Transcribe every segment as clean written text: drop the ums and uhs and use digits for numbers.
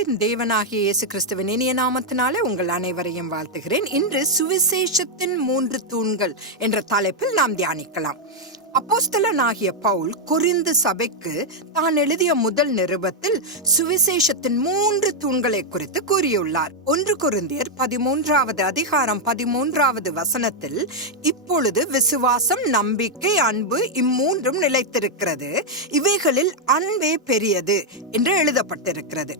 அன்பின் தேவனாகிய இயேசு கிறிஸ்துவின் இனிய நாமத்தினாலே உங்கள் அனைவரையும் வாழ்த்துகிறேன். இன்று சுவிசேஷத்தின் 3 தூண்கள் என்ற தலைப்பில் நாம் தியானிக்கலாம். அப்போஸ்தலனாகிய பவுல் கொரிந்து சபைக்கு தான் எழுதிய முதல் நிருபத்தில் சுவிசேஷத்தின் 3 தூண்களை குறித்து கூறியுள்ளார். 1 கொரிந்தியர் 13வது அதிகாரம் 13வது வசனத்தில், இப்பொழுது விசுவாசம், நம்பிக்கை, அன்பு இம்மூன்றும் நிலைத்திருக்கிறது, இவைகளில் அன்பே பெரியது என்று எழுதப்பட்டிருக்கிறது.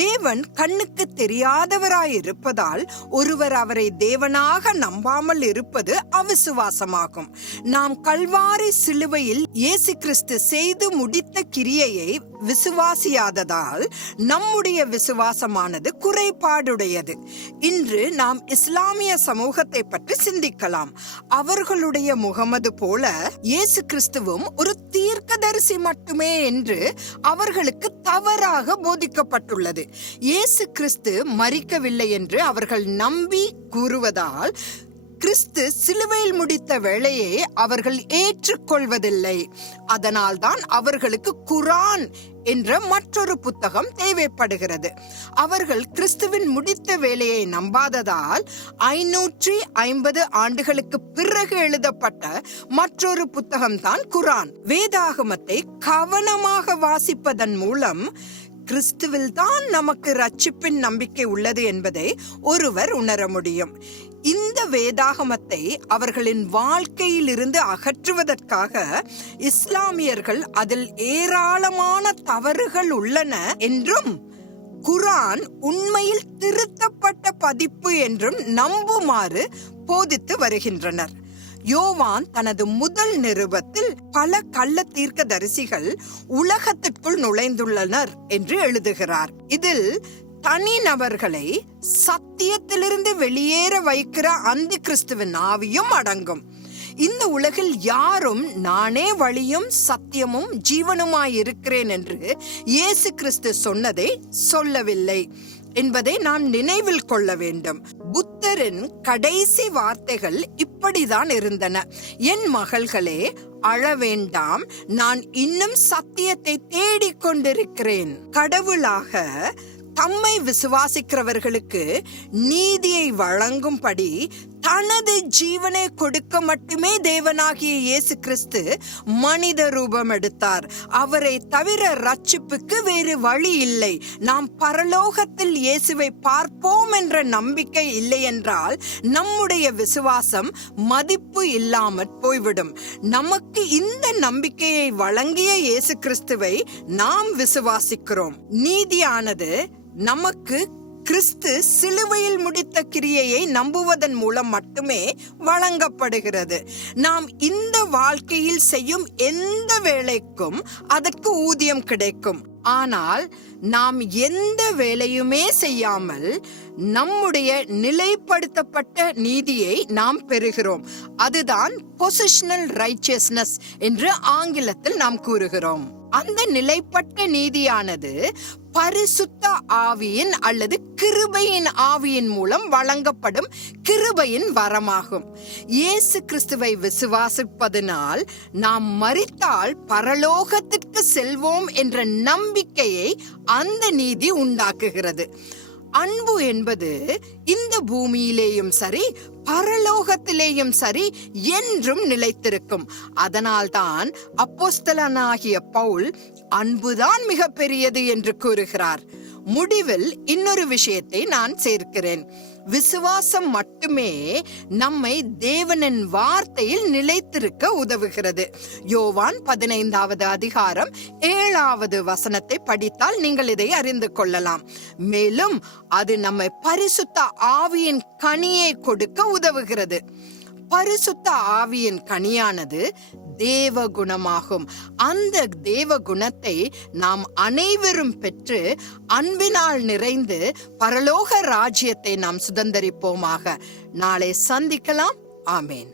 தேவன் கண்ணுக்கு தெரியாதவராயிருப்பதால் ஒருவர் அவரை தேவனாக நம்பாமல் இருப்பது அவிசுவாசமாகும். நாம் கல்வாரி சிலுவையில் இயேசு கிறிஸ்து செய்து முடித்த கிரியையை விசுவாசியாததால் நம்முடைய விசுவாசமானது குறைபாடுடையது. இன்று நாம் இஸ்லாமிய சமூகத்தை பற்றி சிந்திக்கலாம். அவர்களுடைய முகமது போல இயேசு கிறிஸ்துவும் ஒரு தீர்க்கதரிசி மட்டுமே என்று அவர்களுக்கு தவறாக போதிக்கப்பட்டுள்ளது. இயேசு கிறிஸ்து மரிக்கவில்லை என்று அவர்கள் நம்பி கூறுவதால் கிறிஸ்து சிலுவையில் முடித்த வேளையை அவர்கள் ஏற்றுக்கொள்வதில்லை. அதனால்தான் அவர்களுக்கு குரான் என்ற மற்றொரு புத்தகம் தேவைப்படுகிறது. அவர்கள் கிறிஸ்துவின் முடித்த வேலையை நம்பாததால் 550 ஆண்டுகளுக்கு பிறகு எழுதப்பட்ட மற்றொரு புத்தகம் தான் குரான். வேதாகமத்தை கவனமாக வாசிப்பதன் மூலம் கிறிஸ்துவில் தான் நமக்கு ரட்சிப்பின் நம்பிக்கை உள்ளது என்பதை ஒருவர் உணர முடியும். இந்த வேதாகமத்தை அவர்களின் வாழ்க்கையில் இருந்து அகற்றுவதற்காக இஸ்லாமியர்கள் அதில் ஏராளமான தவறுகள் உள்ளன என்றும், குரான் உண்மையில் திருத்தப்பட்ட பதிப்பு என்றும் நம்புமாறு போதித்து வருகின்றனர். யோவான் தனது முதல் நிருபத்தில் பல கள்ள தீர்க்கதரிசிகள் உலகத்திற்குள் நுழைந்துள்ளனர் என்று எழுதுகிறார். இதில் தனிநபர்களை சத்தியத்திலிருந்து வெளியேற வைக்கிற அந்த கிறிஸ்துவின் ஆவியும் அடங்கும். இந்த உலகில் யாரும் நானே வழியும் சத்தியமும் ஜீவனுமாய் இருக்கிறேன் என்று இயேசு கிறிஸ்து சொன்னதை சொல்லவில்லை என்பதை நாம் நினைவில் கொள்ள வேண்டும். புத்தரின் கடைசி வார்த்தைகள் இப்படிதான் இருந்தன: என் மகள்களே, அழ வேண்டாம், நான் இன்னும் சத்தியத்தை தேடிக்கொண்டிருக்கிறேன். கடவுளாக தம்மை விசுவாசிக்கிறவர்களுக்கு நீதியை வழங்கும்படி தனது ஜீவனை கொடுக்க மட்டுமே தேவனாகிய இயேசு கிறிஸ்து மனித ரூபம் எடுத்தார். அவரை தவிர ரட்சிப்புக்கு வேறு வழி இல்லை. நாம் பரலோகத்தில் இயேசுவை பார்ப்போம் என்ற நம்பிக்கை இல்லை என்றால் நம்முடைய விசுவாசம் மதிப்பு இல்லாமற் போய்விடும். நமக்கு இந்த நம்பிக்கையை வழங்கிய இயேசு கிறிஸ்துவை நாம் விசுவாசிக்கிறோம். நீதியானது நமக்கு கிறிஸ்து சிலுவையில் முடித்த கிரியையை நம்புவதன் மூலம் மட்டுமே வழங்கப்படுகிறது. நாம் இந்த வாழ்க்கையில் செய்யும் எந்த வேலைக்கும் அதற்கு ஊதியம் கிடைக்கும். ஆனால் நாம் எந்த வேலையுமே செய்யாமல் நம்முடைய நிலைப்படுத்தப்பட்ட நீதியை நாம் பெறுகிறோம். அதுதான் பொசிஷனல் ரைச்சியஸ்னஸ் என்று ஆங்கிலத்தில் நாம் கூறுகிறோம். அந்த நிலைப்பட்ட நீதியானது பரிசுத்த ஆவியின் அல்லது கிருபையின் ஆவியின் மூலம் வழங்கப்படும் கிருபையின் வரமாகும். இயேசு கிறிஸ்துவை விசுவாசிப்பதனால் நாம் மரித்தால் பரலோகத்திற்கு செல்வோம் என்ற நம்பிக்கையை அந்த நீதி உண்டாக்குகிறது. அன்பு என்பது இந்த பூமியிலேயும் சரி பரலோகத்திலேயும் சரி என்றும் நிலைத்திருக்கும். அதனால்தான் அப்போஸ்தலனாகிய பவுல் அன்புதான் மிக பெரியது என்று கூறுகிறார். முடிவில் இன்னொரு விஷயத்தை நான் சேர்க்கிறேன். விசுவாசம் மட்டுமே நம்மை தேவனின் வார்த்தையில் நிலைத்திருக்க உதவுகிறது. யோவான் 15வது அதிகாரம் 7வது வசனத்தை படித்தால் நீங்கள் இதை அறிந்து கொள்ளலாம். மேலும் அது நம்மை பரிசுத்த ஆவியின் கனியை கொடுக்க உதவுகிறது. பரிசுத்த ஆவியின் கனியானது தேவ குணமாகும். அந்த தேவ குணத்தை நாம் அனைவரும் பெற்று அன்பினால் நிறைந்து பரலோக ராஜ்யத்தை நாம் சுதந்தரிப்போமாக. நாளை சந்திக்கலாம். ஆமேன்.